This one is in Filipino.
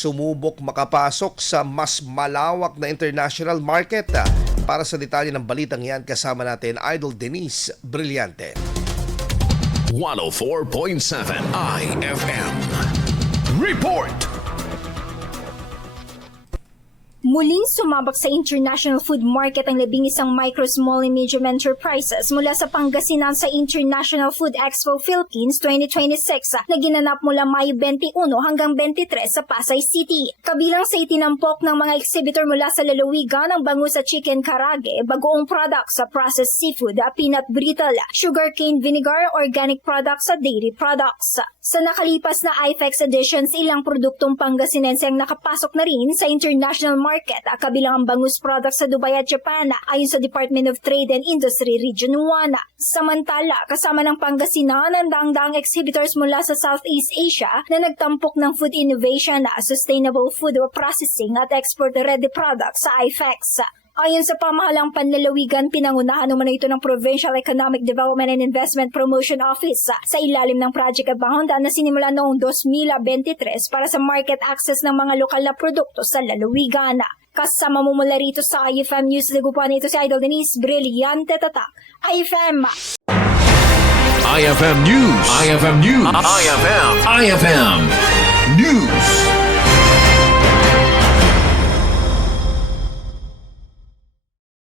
Sumubok makapasok sa mas malawak na international market. Para sa detalye ng balitang yan, kasama natin Idol Denise Brillante. 104.7 IFM Report. Muling sumabak sa international food market ang 11 micro, small and medium enterprises mula sa Pangasinan sa International Food Expo Philippines 2026 na ginanap mula Mayo 21 hanggang 23 sa Pasay City. Kabilang sa itinampok ng mga exhibitor mula sa lalawigan ang bangus sa chicken karage, bagoong products sa processed seafood, peanut brittle, sugarcane vinegar, organic products sa dairy products. Sa nakalipas na IFEX editions, ilang produktong Pangasinense ang nakapasok na rin sa international market, kabilang ang bangus products sa Dubai at Japan ayon sa Department of Trade and Industry Region 1. Samantala, kasama ng Pangasinan ang daang-daang exhibitors mula sa Southeast Asia na nagtampok ng food innovation, sustainable food processing at export-ready products sa IFEX. Ayon sa pamahalang panlalawigan, pinangunahan naman ito ng Provincial Economic Development and Investment Promotion Office sa ilalim ng Project Abahonda na sinimula noong 2023 para sa market access ng mga lokal na produkto sa lalawigan. Kasama mo mula rito sa IFM News, nagupuan ito si Idol Denise Brillante Tatak. IFM IFM News. IFM News. IFM News.